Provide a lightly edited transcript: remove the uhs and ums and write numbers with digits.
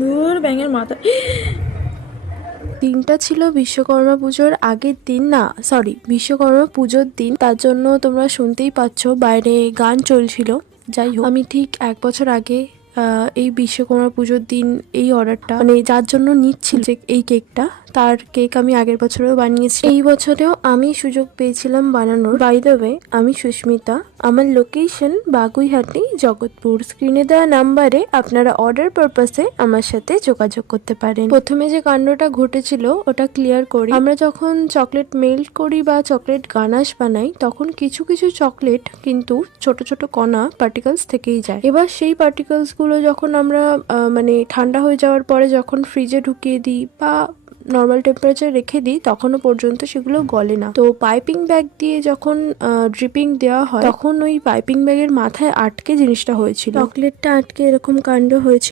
দূর ব্যাঙের মাথা। দিনটা ছিল বিশ্বকর্মা পুজোর আগের দিন, না সরি বিশ্বকর্মা পুজোর দিন। তার জন্য তোমরা শুনতেই পাচ্ছ বাইরে গান চলছিল। যাই হোক, আমি ঠিক 1 বছর আগে এই বিশ্বকর্মা পুজোর দিন এই অর্ডারটা, মানে যার জন্য নিচ্ছিল যে এই কেকটা, তার কেক আমি আগের বছরেও বানিয়েছি। এই বছরেও আমি সুযোগ পেয়েছিলাম বানানোর। বাই দ্য ওয়ে, আমি সুস্মিতা, আমার লোকেশন বাগুইহাটি, জগৎপুর। স্ক্রিনে দেওয়া নাম্বারে আপনারা অর্ডার পারপাসে আমার সাথে যোগাযোগ করতে পারেন। প্রথমে যে কাণ্ডটা ঘটেছিল ওটা ক্লিয়ার করি। আমরা যখন চকলেট মেল্ট করি বা চকলেট গানাশ বানাই, তখন কিছু কিছু চকলেট কিন্তু ছোট ছোট কণা পার্টিকেলস থেকেই যায়। এবার সেই পার্টিকেলস গুলো যখন আমরা মানে ঠান্ডা হয়ে যাওয়ার পরে যখন ফ্রিজে ঢুকিয়ে দিই বা নর্মাল টেম্পারেচার রেখে দিই, তখনও পর্যন্ত সেগুলো গলে না। তো পাইপিং ব্যাগ দিয়ে যখন ড্রিপিং দেওয়া হয়, তখন ওই পাইপিং ব্যাগের মাথায় আটকে জিনিসটা হয়েছিল, চকলেটটা আটকে এরকম কাণ্ড হয়েছিল।